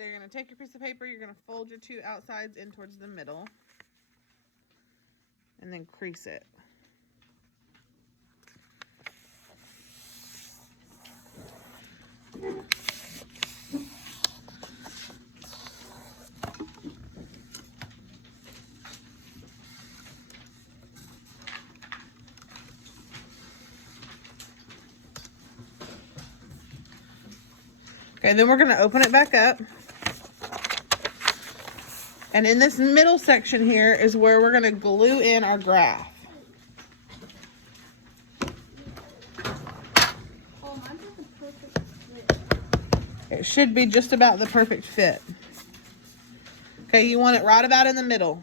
So you're going to take your piece of paper, you're going to fold your two outsides in towards the middle, and then crease it. Okay, then we're going to open it back up. And in this middle section here is where we're going to glue in our graph. It should be just about the perfect fit. Okay, you want it right about in the middle.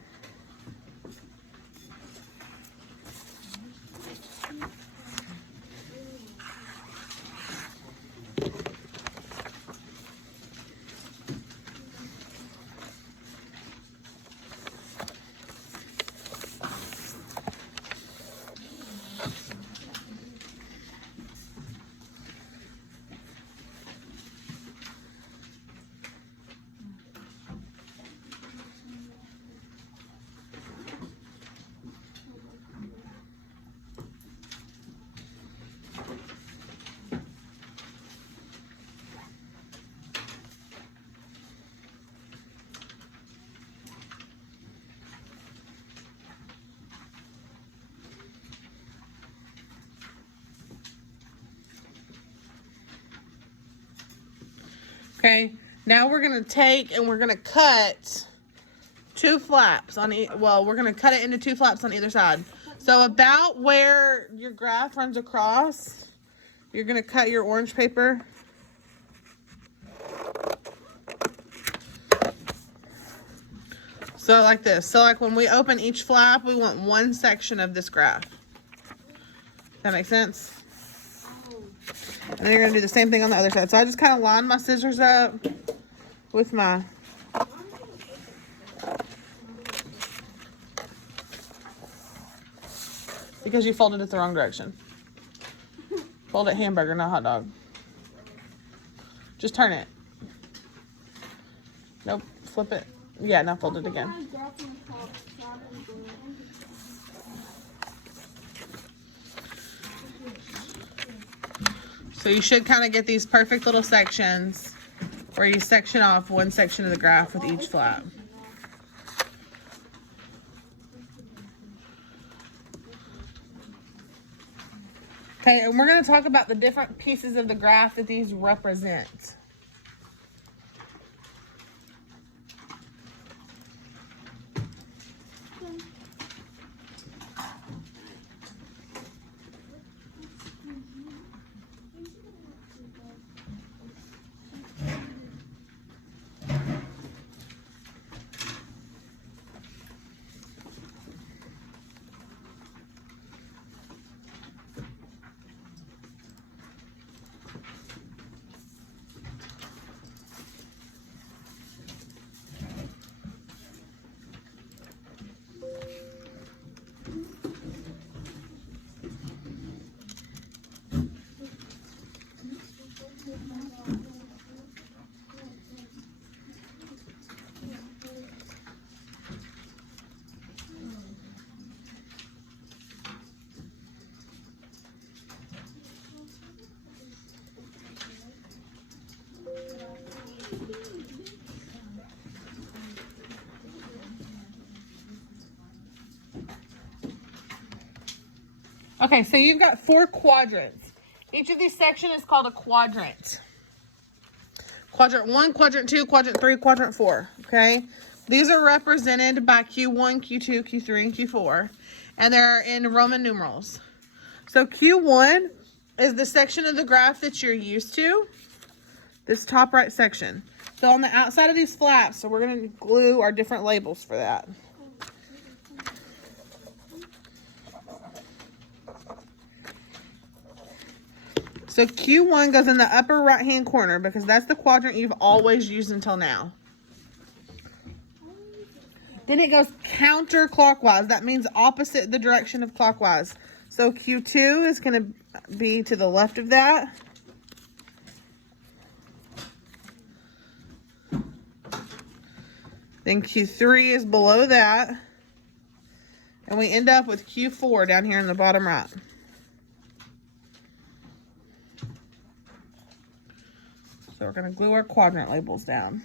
Okay, now we're going to take and we're going to cut two flaps on each. Well, we're going to cut it into two flaps on either side. So about where your graph runs across, you're going to cut your orange paper. So like this. So like when we open each flap, we want one section of this graph. That makes sense? And then you're going to do the same thing on the other side. So I just kind of line my scissors up with my... Because you folded it the wrong direction. Fold it hamburger, not hot dog. Just turn it. Nope, flip it. Yeah, now fold it again. So you should kind of get these perfect little sections where you section off one section of the graph with each flap. Okay, and we're going to talk about the different pieces of the graph that these represent. Okay, so you've got 4 quadrants. Each of these sections is called a quadrant. Quadrant 1, Quadrant 2, Quadrant 3, Quadrant 4, okay? These are represented by Q1, Q2, Q3, and Q4, and they're in Roman numerals. So Q1 is the section of the graph that you're used to, this top right section. So on the outside of these flaps, so we're going to glue our different labels for that. So Q1 goes in the upper right-hand corner because that's the quadrant you've always used until now. Then it goes counterclockwise. That means opposite the direction of clockwise. So Q2 is going to be to the left of that. Then Q3 is below that. And we end up with Q4 down here in the bottom right. So we're going to glue our quadrant labels down.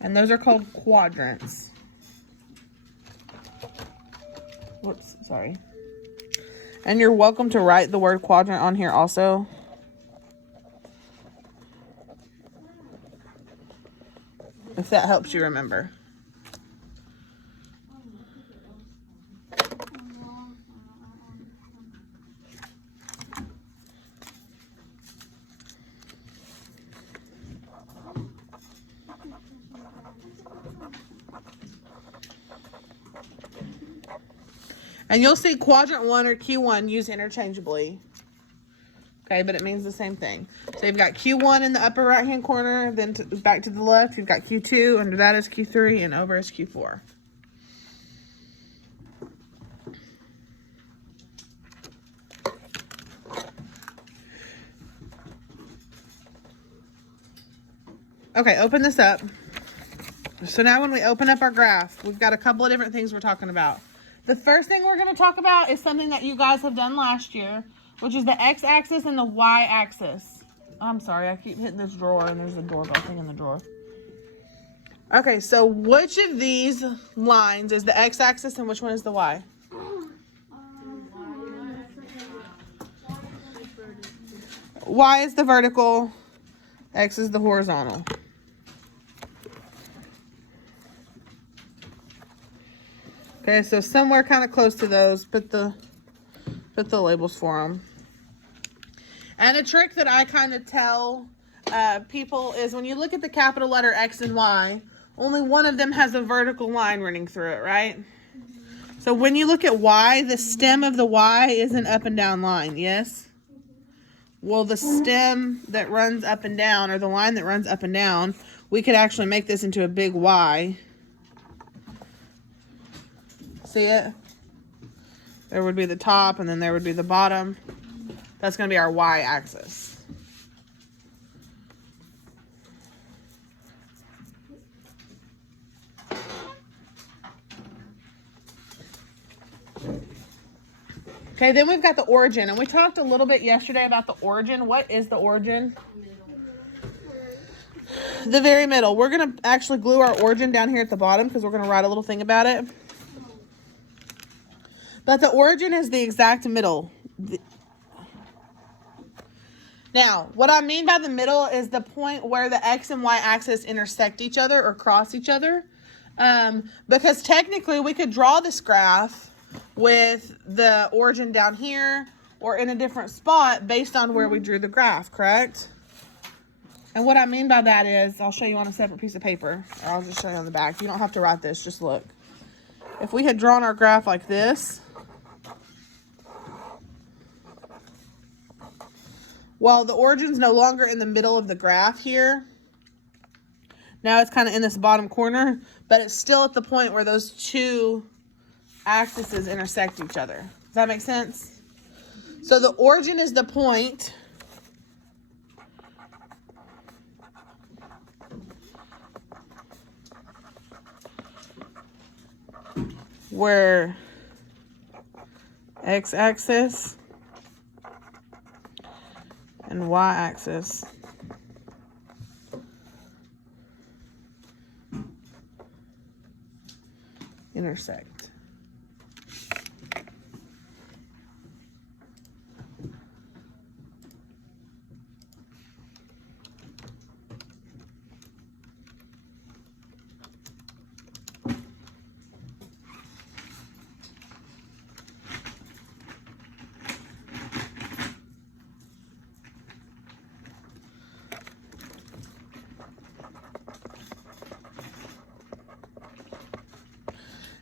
And those are called quadrants. Whoops, sorry. And you're welcome to write the word quadrant on here also. If that helps you remember. And you'll see quadrant 1 or Q1 used interchangeably. Okay, but it means the same thing. So you've got Q1 in the upper right-hand corner, then back to the left, you've got Q2, under that is Q3, and over is Q4. Okay, open this up. So now when we open up our graph, we've got a couple of different things we're talking about. The first thing we're going to talk about is something that you guys have done last year, which is the x-axis and the y-axis. I'm sorry, I keep hitting this drawer and there's a doorbell thing in the drawer. Okay, so which of these lines is the x-axis and which one is the y? Y is the vertical, x is the horizontal. Okay, so somewhere kind of close to those, put the labels for them. And a trick that I kind of tell people is when you look at the capital letter X and Y, only one of them has a vertical line running through it, right? So when you look at Y, the stem of the Y is an up and down line, yes? Well, the stem that runs up and down, or the line that runs up and down, we could actually make this into a big Y. See it? There would be the top, and then there would be the bottom. That's going to be our y-axis. Okay, then we've got the origin, and we talked a little bit yesterday about the origin. What is the origin? The very middle. We're going to actually glue our origin down here at the bottom because we're going to write a little thing about it. But the origin is the exact middle. Now, what I mean by the middle is the point where the x and y axis intersect each other or cross each other. Because technically we could draw this graph with the origin down here or in a different spot based on where we drew the graph, correct? And what I mean by that is, I'll show you on a separate piece of paper, or I'll just show you on the back. You don't have to write this, just look. If we had drawn our graph like this, well, the origin's no longer in the middle of the graph here. Now it's kind of in this bottom corner, but it's still at the point where those two axes intersect each other. Does that make sense? So the origin is the point where x-axis and y-axis intersect.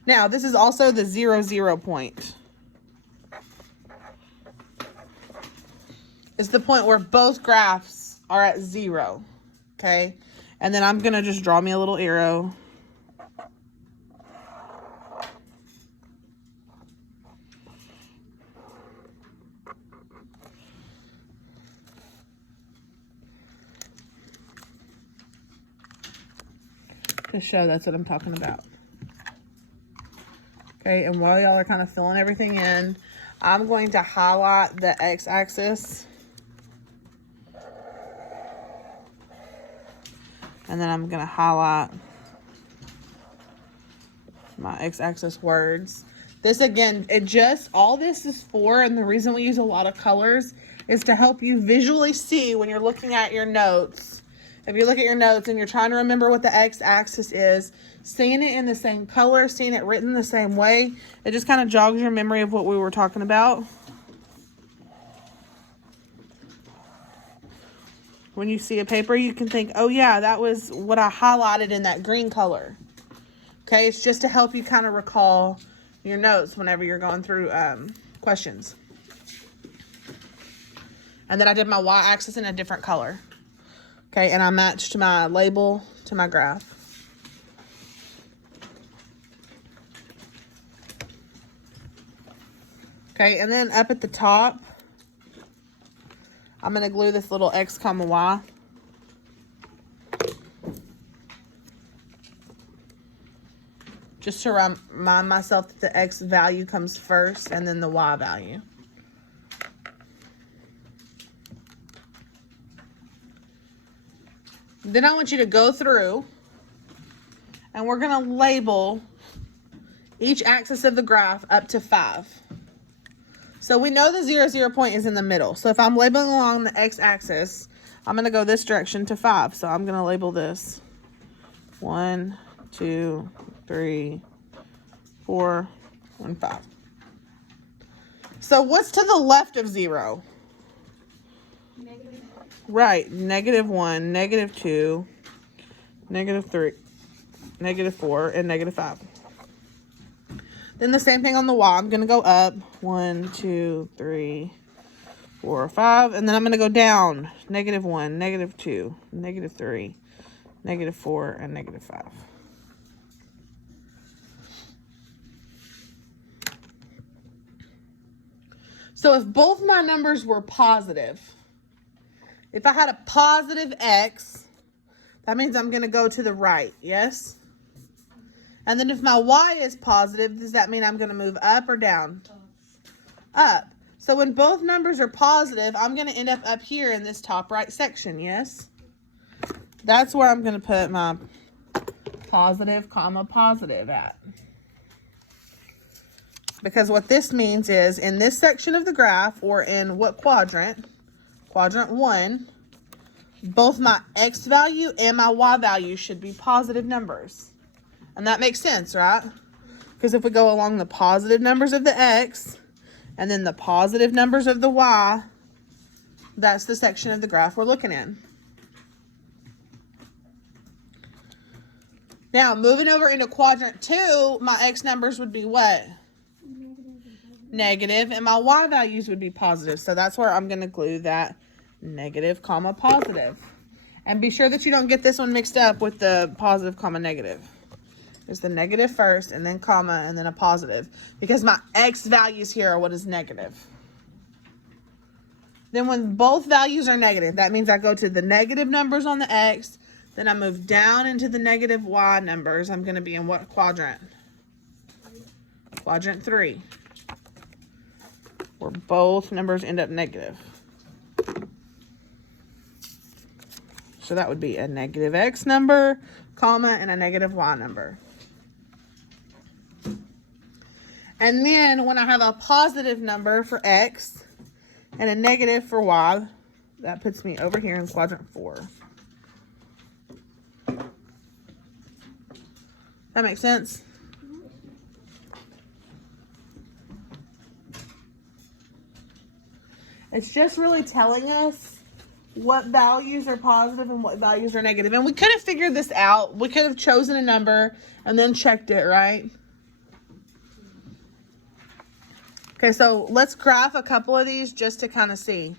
Now, this is also the 0, 0 point. It's the point where both graphs are at 0, okay? And then I'm going to just draw me a little arrow. to show that's what I'm talking about. Okay, and while y'all are kind of filling everything in, I'm going to highlight the x-axis. And then I'm going to highlight my x-axis words. This again, all this is for, and the reason we use a lot of colors is to help you visually see when you're looking at your notes. If you look at your notes and you're trying to remember what the x-axis is, seeing it in the same color, seeing it written the same way, it just kind of jogs your memory of what we were talking about. When you see a paper, you can think, oh yeah, that was what I highlighted in that green color. Okay, it's just to help you kind of recall your notes whenever you're going through questions. And then I did my y-axis in a different color. Okay, and I matched my label to my graph. Okay, and then up at the top, I'm going to glue this little x comma y. Just to remind myself that the x value comes first and then the y value. Then I want you to go through and we're going to label each axis of the graph up to 5. So we know the 0, 0 point is in the middle. So if I'm labeling along the x-axis, I'm going to go this direction to 5. So I'm going to label this 1, 2, 3, 4, and 5. So what's to the left of 0? Negative. Right, -1, -2, -3, -4, and -5. Then the same thing on the y. I'm going to go up 1, 2, 3, 4, 5. And then I'm going to go down -1, -2, -3, -4, and -5. So if both my numbers were positive, if I had a positive x, that means I'm going to go to the right, yes? And then if my y is positive, does that mean I'm going to move up or down? Up. So when both numbers are positive, I'm going to end up here in this top right section, yes? That's where I'm going to put my positive, comma, positive at. Because what this means is in this section of the graph, or in what quadrant, quadrant 1, both my x value and my y value should be positive numbers. And that makes sense, right? Because if we go along the positive numbers of the x and then the positive numbers of the y, that's the section of the graph we're looking in. Now, moving over into quadrant 2, my x numbers would be what? Negative, and my y values would be positive. So that's where I'm going to glue that negative, comma, positive. And be sure that you don't get this one mixed up with the positive, comma, negative. There's the negative first, and then comma, and then a positive. Because my x values here are what is negative. Then when both values are negative, that means I go to the negative numbers on the x, then I move down into the negative y numbers. I'm going to be in what quadrant? Quadrant 3. Where both numbers end up negative. So that would be a negative x number, comma, and a negative y number. And then when I have a positive number for x and a negative for y, that puts me over here in quadrant 4. That makes sense? It's just really telling us what values are positive and what values are negative. And we could have figured this out. We could have chosen a number and then checked it, right? Okay, so let's graph a couple of these just to kind of see.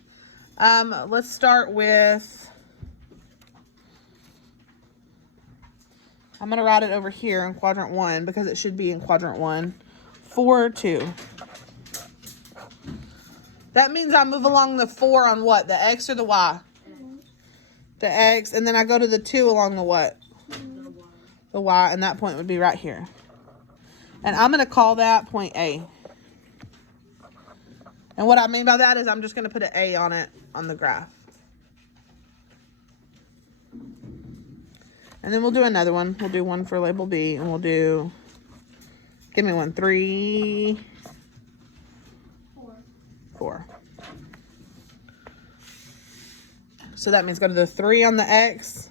Let's start with, I'm going to write it over here in quadrant 1 because it should be in quadrant 1. 4, 2. That means I move along the 4 on what? The x or the y? The x. And then I go to the 2 along the what? the y, and that point would be right here. And I'm going to call that point A. And what I mean by that is I'm just going to put an A on it on the graph. And then we'll do another one. We'll do one for label B, and we'll do, give me one, 3, 4. So that means go to the 3 on the X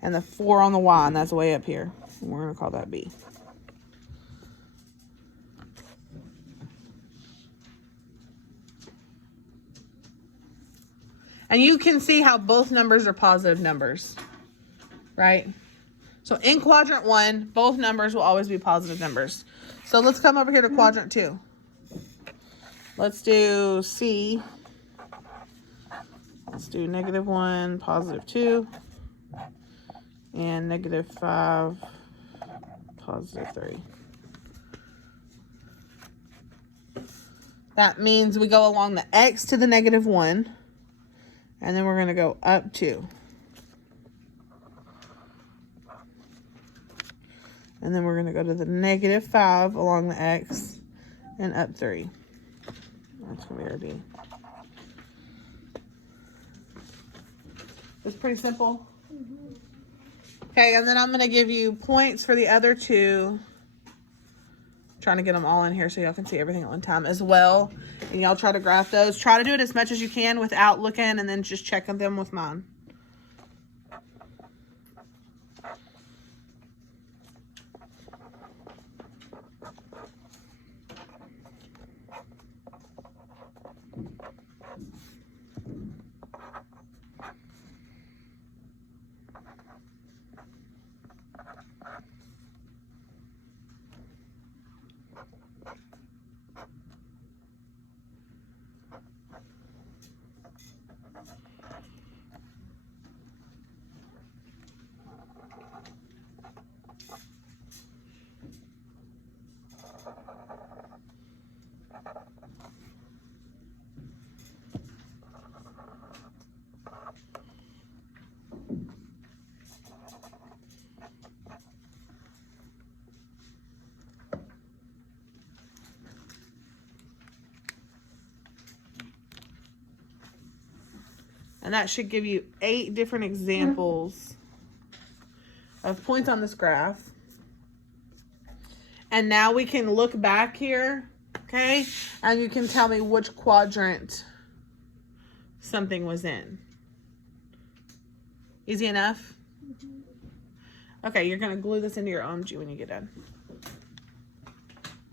and the 4 on the Y, and that's way up here. And we're going to call that B. And you can see how both numbers are positive numbers, right? So in quadrant 1, both numbers will always be positive numbers. So let's come over here to quadrant 2. Let's do C. Let's do -1, +2, and -5, +3. That means we go along the X to the -1, and then we're going to go up 2. And then we're going to go to the -5 along the X and up 3. That's going to be our D. It's pretty simple. Okay, and then I'm going to give you points for the other two. I'm trying to get them all in here so y'all can see everything at one time as well. And y'all try to graph those. Try to do it as much as you can without looking, and then just checking them with mine. And that should give you 8 different examples of points on this graph. And now we can look back here, okay? And you can tell me which quadrant something was in. Easy enough? Okay, you're going to glue this into your OMG when you get done.